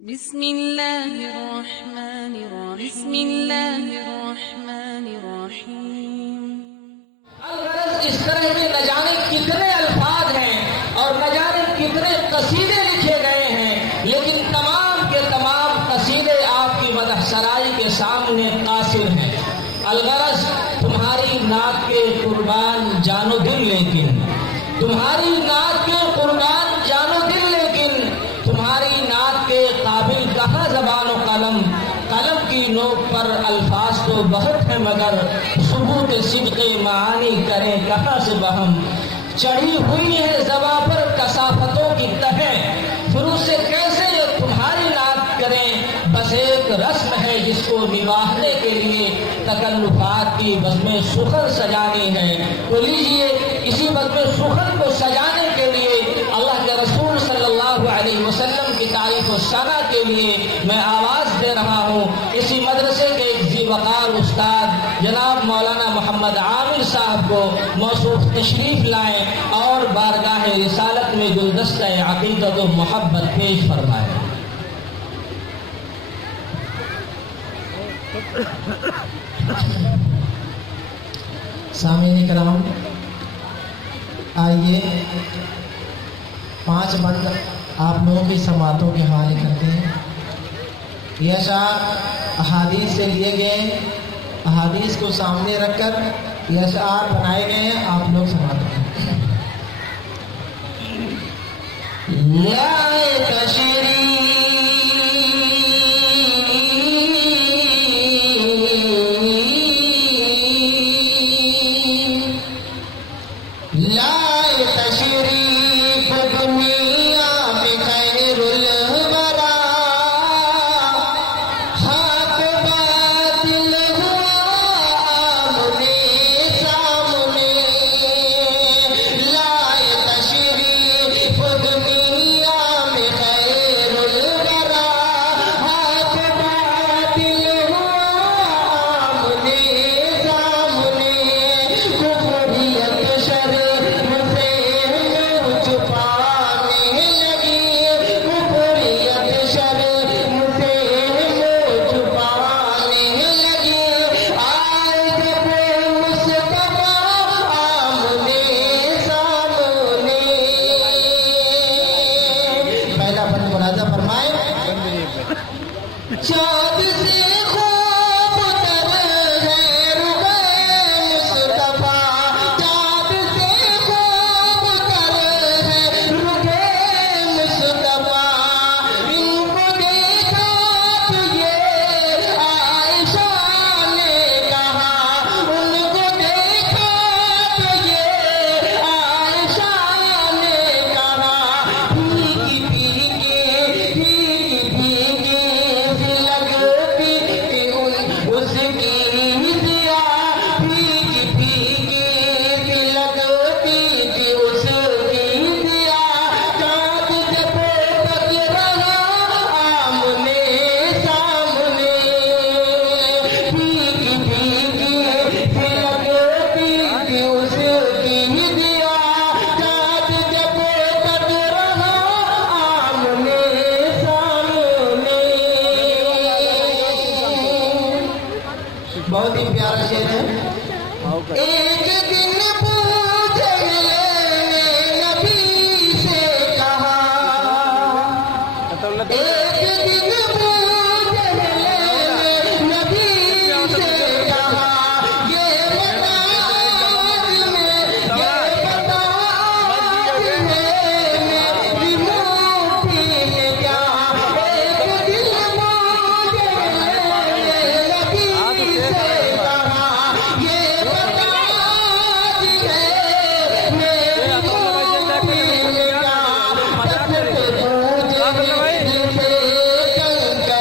बिस्मिल्लाहिर्रहमानिर्रहीम। इस तरह के न जाने कितने अल्फाज हैं और न जाने कितने कसीदे लिखे गए हैं, लेकिन तमाम के तमाम कसीदे आपकी मदह सराई के सामने कासिर हैं। अलगरज तुम्हारी नाक के कुर्बान जानो दिल, लेकिन तुम्हारी नाक के कुर्बान जानो दिल, लेकिन तुम्हारी नाक के काबिल कहाँ ज़बान व कलम। कलम की नोक पर अल्फाज तो बहुत है, मगर सुबूत सिद्क़े मानी करें कहाँ से बहम। चढ़ी हुई है ज़बा पर कसाफतों की तहें, फिर उसे कैसे ये तुम्हारी नाक करें। बस एक रस्म है जिसको निभाने के लिए तकल्लुफात की बज़्म सुखन सजानी है। तो लीजिए, इसी बज़्म सुखन को सजाने के लिए अल्लाह के रसूल सल्लल्लाहु अलैहि वसल्लम की तारीफ व सना के लिए मैं आवाज़ दे रहा हूँ। इसी मदरसे के एक ज़ी-वक़ार उस्ताद जनाब मौलाना मोहम्मद आमिर साहब को मौसूफ तशरीफ़ लाएँ और बारगाह रिसालत में गुलदस्ता अक़ीदत व मोहब्बत पेश फरमाएँ। सामीन कराम, आइए 5 बंद आप लोगों की समातों के हवाले करते हैं। यह अशार अहादीस से लिए गए, अहादीस को सामने रखकर यह अशार बनाए गए हैं। आप लोग समात करें। बहुत ही प्यारा शेर है। एक दिन पूछे नबी से कहा, एक दिन पूछे नबी से कहा, ये बता मेरी मुट्ठी में क्या। एक दिन पूछे नबी से कहा, ये बता मेरी मुट्ठी में क्या।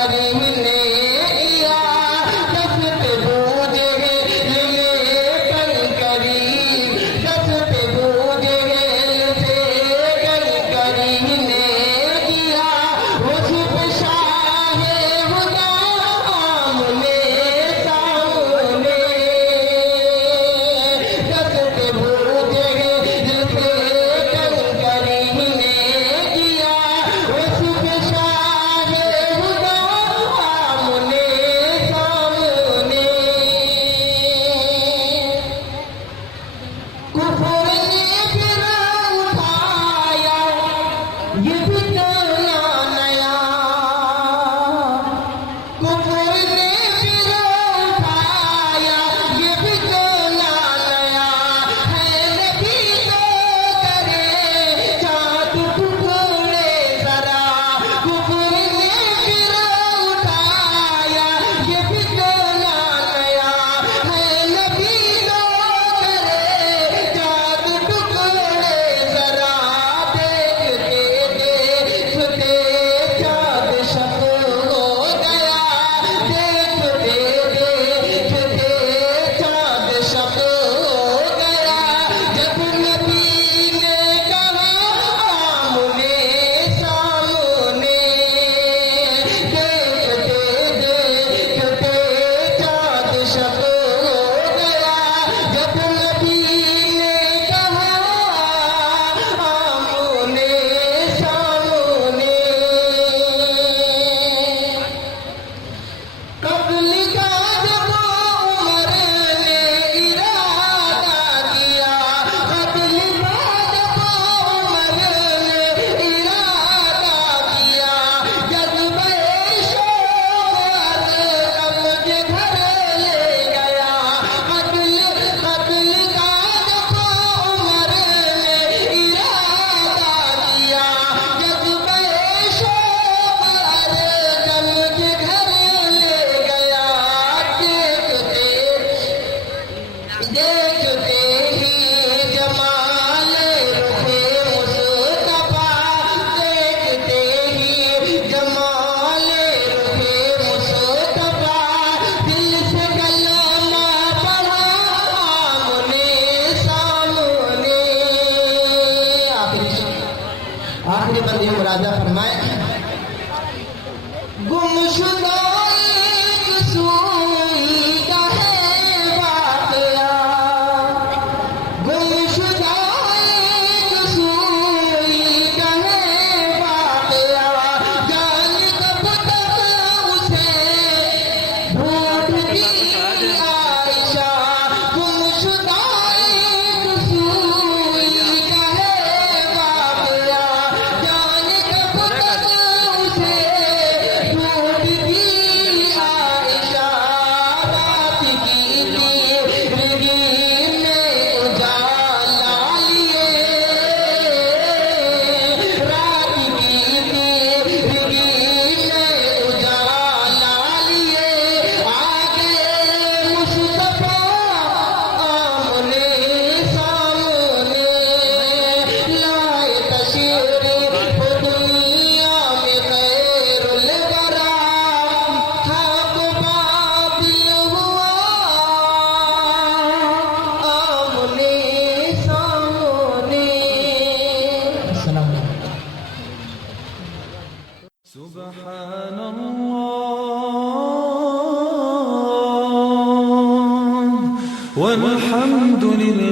والحمد لله